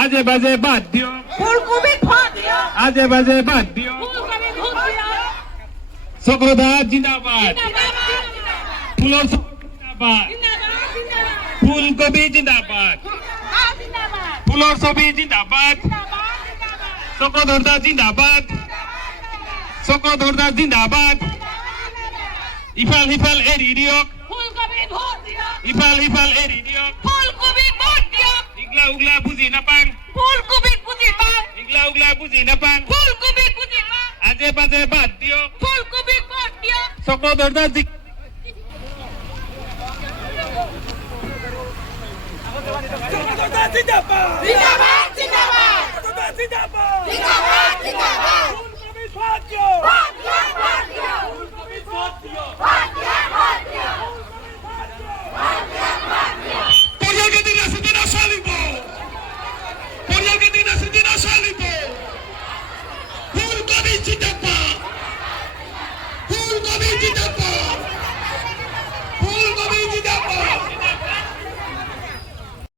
আজে বাজে বাদ দিও ফুলকপি ভোট দিও আজে বাজে বাদ দিও ফুলকপি ভোট দিও চক্রধা জিন্দাবাদ ফুলর জিন্দাবাদ ফুলকপি জিন্দাবাদ ফুলর ছবি জিন্দাবাদ চক্রধরদা জিন্দাবাদ চক্রধরদা জিন্দাবাদ ইফাল সিফাল এৰি দিয়ক ফুলকপি ভোট দিও ইফাল সিফাল এৰি দিয়ক ফুলকপি ভোট দিও ইগলা উগলা বুজি নাপাং ফুলকপি বুজি পাও ইগলা উগলা বুজি নাপাং ফুলকপি বুজি পাও আজে বাজে বাদ দিয়ক ফুলকপি ভোট দিও চক্রধরদা চক্রধরদা জিন্দাবাদ জিন্দাবাদ জিন্দাবাদ চক্রধরদা জিন্দাবাদ জিন্দাবাদ জিন্দাবাদ ফুলকপি ভোট দিও ভোট দিও ভোট দিও ফুলকপি ভোট দিও ভোট দিও ভোট দিও পরিয়াকে দিন আছে দিন আসালিব পরিয়াকে দিন আছে দিন আসালিব ফুলকপি জিন্দাবাদ ফুলকপি জিন্দাবাদ